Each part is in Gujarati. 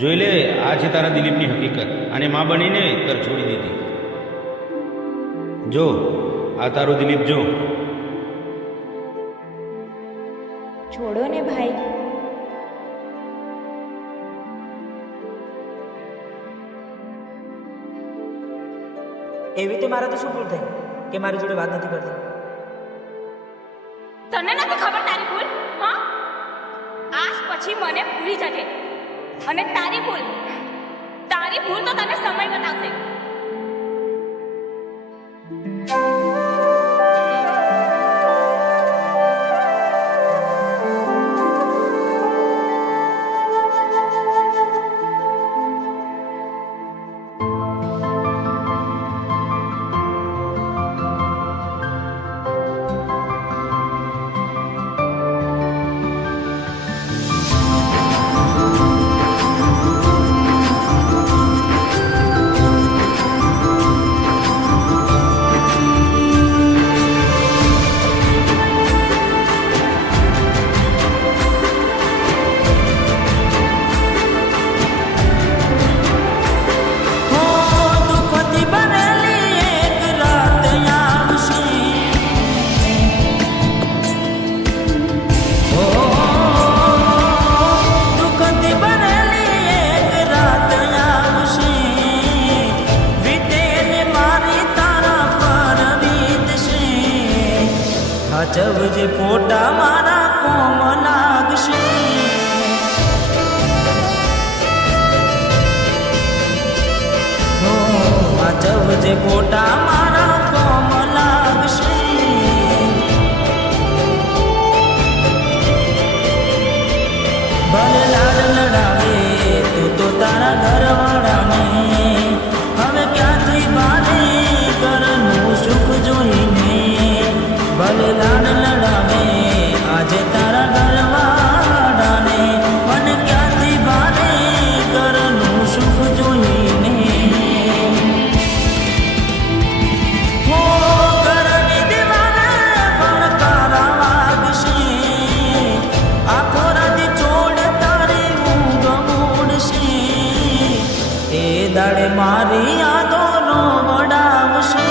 જોઈ લે, આ છે તારા દિલીપની હકીકત. અને માં બનીને તર છોડી દીધી. જો આ તારો દિલીપ, જો. છોડો ને ભાઈ. એવી તે મારાથી શું ભૂલ થઈ કે મારી જોડે વાત નથી કરતી? તને નથી ખબર તારી ભૂલ? હા, આજ પછી મને ભૂલી જજે. અને તારી ભૂલ તો તને સમય બતાવશે. જવજે ફોટા મારા કોમ લાગશે. જવજે ફોટા મારા કોમ લાગશે. ભલે લાડ લડાવે તું તો તારા ઘરવાળાને, હવે ક્યાંથી બાને ઘરનું સુખ જોઈને. ભલે લાડ લડાવે આજે તારા ઘરવાળાને, મને ક્યાંથી બાને ઘરનું સુખ જોઈને. હો ઘરની દીવાને પણ તારા વાગશે. આખો રાત છોડ તારી ઊંઘ મૂડશે. એ દાડે મારી યાદોનો વડાવશે.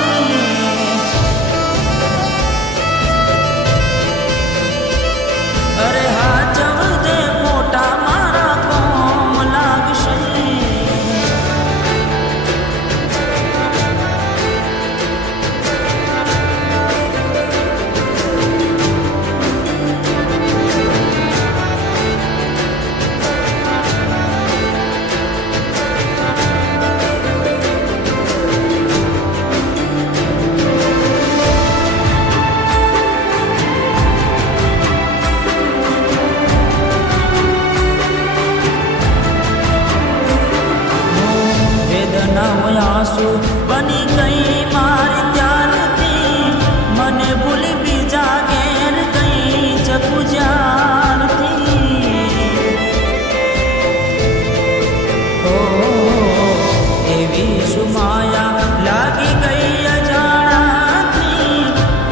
અરે હા જવજે ફોટા મારા કોમ લાગશે. આંસુ બની ગઈ મારી ત્યારથી, મને ભૂલી બીજા ઘેર ગઈ જપુ જ્યારથી. ઓ એવી સુમાયા લાગી ગઈ અજાણાથી,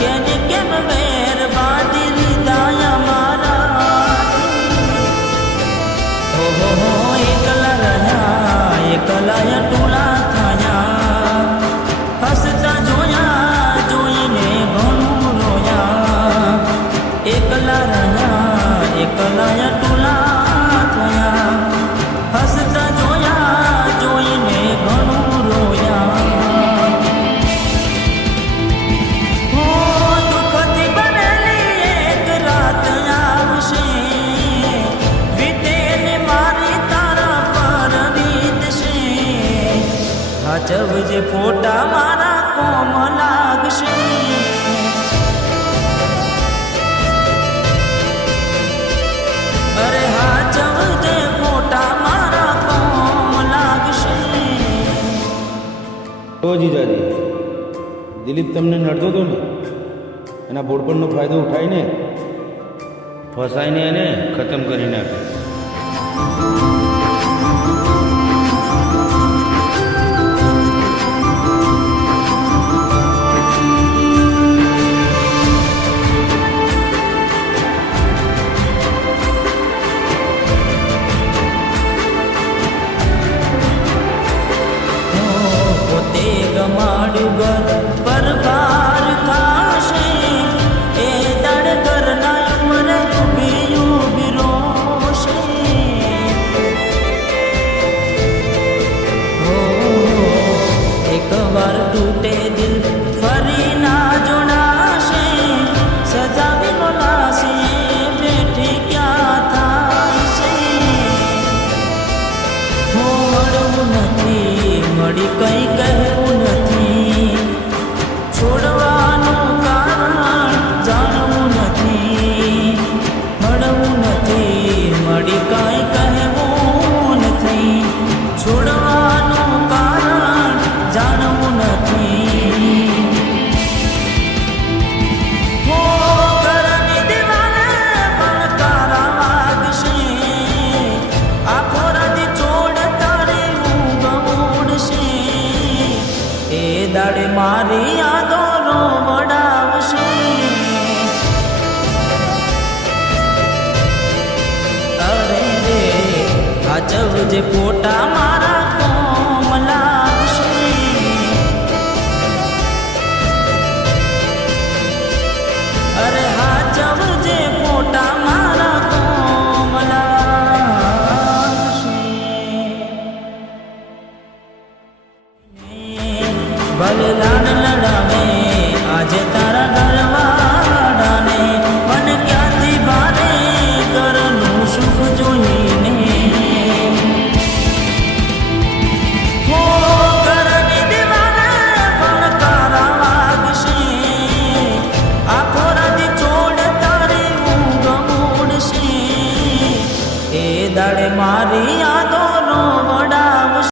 કેને કેમ વેર બાંધી લીધા અમારાથી. હો એકલા રહ્યા એકલા ટોળા હસતા જોયા જોઈને ઘણું રોયા. એકલા રહ્યા એકલા ટોલા થયા. હસતા જોયા જોઈને ઘણું રોયા. હો દુઃખથી બનેલી એક રાત આવશે. વીતેને મારી તારા પર વીતશે. જવજે ફોટા મારા કોમ લાગશે. અરે હા જવજે ફોટા મારા કોમ લાગશે. તો જીજાજી, દિલીપ તમને નડતો હતો ને, એના બોડપણનો ફાયદો ઉઠાવીને ફસાઈને એને ખતમ કરી નાખ્યો. હાચવજે ફોટા મારા કોમલાક્ષી અરે હાચવજે ફોટા મારા કોમલાક્ષી ભલે લાડ લડાવે આજે તારા ઘરવાળાને મને ક્યાંથી ભારે ઘરનું સુખ જોઈને હો ઘરની દીવાને પણ તારા વાગશે આખો રાત છોડ તારી ઊંઘ ઉડશે એ દાડે મારી યાદો